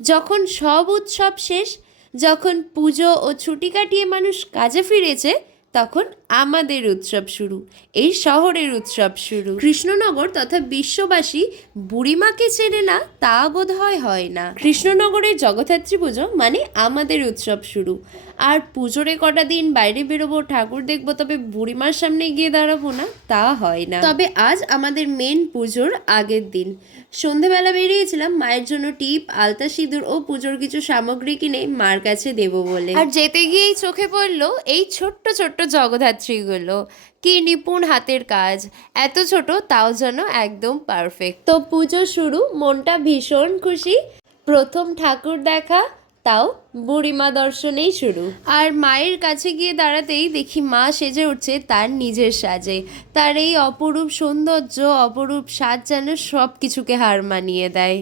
যখন সব উৎসব শেষ, যখন পুজো ও ছুটি কাটিয়ে মানুষ কাজে ফিরেছে, তখন আমাদের উৎসব শুরু। এই শহরের উৎসব শুরু। কৃষ্ণনগর তথা বিশ্ববাসী বুড়িমাকে চেনে না, তা বোধ হয় হয় না। কৃষ্ণনগরের জগদ্ধাত্রী পুজো মানে আমাদের উৎসব শুরু। আর পুজোরে কটা দিন বাইরে বেরোবো ঠাকুর দেখব তবে বুড়িমার সামনে গিয়ে দাঁড়াবো না তা হয় না। তবে আজ আমাদের মেন পুজোর আগের দিন। সন্ধেবেলা বেরিয়েছিলাম মায়ের জন্য টিপ আলতা সিঁদুর ও পুজোর কিছু সামগ্রী কিনে মার কাছে দেবো বলে। আর যেতে গিয়েই চোখে পড়ল এই ছোট্ট ছোট্ট জগদ্ধাত্রীগুলো। কি নিপুণ হাতের কাজ এত ছোট তাও যেন একদম পারফেক্ট তো পুজো শুরু মনটা ভীষণ খুশি। প্রথম ঠাকুর দেখা তাও বুড়িমা দর্শনেই শুরু। আর মায়ের কাছে গিয়ে দাঁড়াতেই দেখি মা সেজে উঠছে তার নিজের সাজে। তার এই অপরূপ সৌন্দর্য, অপরূপ সাজ যেন সব কিছুকে হার মানিয়ে দেয়।